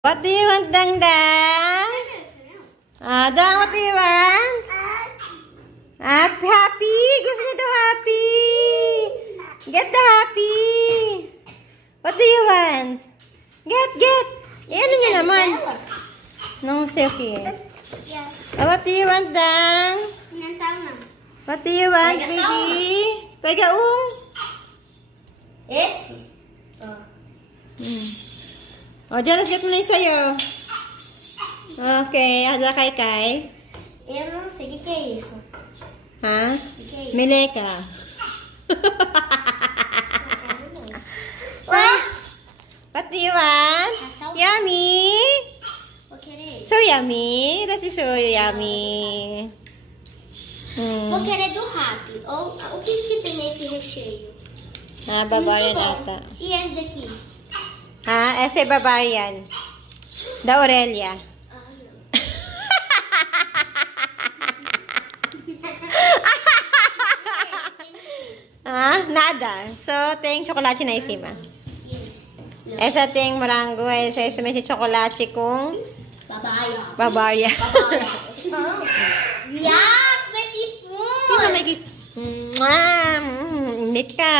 What do you want, Dang Dang? Dang, what do you want? Happy? Gusto niyo ito happy? Get the happy. What do you want? Get. Ano niyo naman? No, okay. What do you want, Dang? What do you want, baby? Pegaung. Esse? Jelas get mo na yung sayo. Okay, ada kay. Eu não sei o que é isso. Ha? O que é isso? Meleka. What do you want? Yummy? Vou querer. So yummy. That is so yummy. Vou querer do Happy. Ou o que tem nesse recheio? Barbarian ata. E esse daqui? Essa é Barbarian. Da Aurelia. Nada. So, tem chocolate na cima. Essa tem morango. Essa may chocolate com Babaia. Barbarian. Yak! May sipon! Init ka.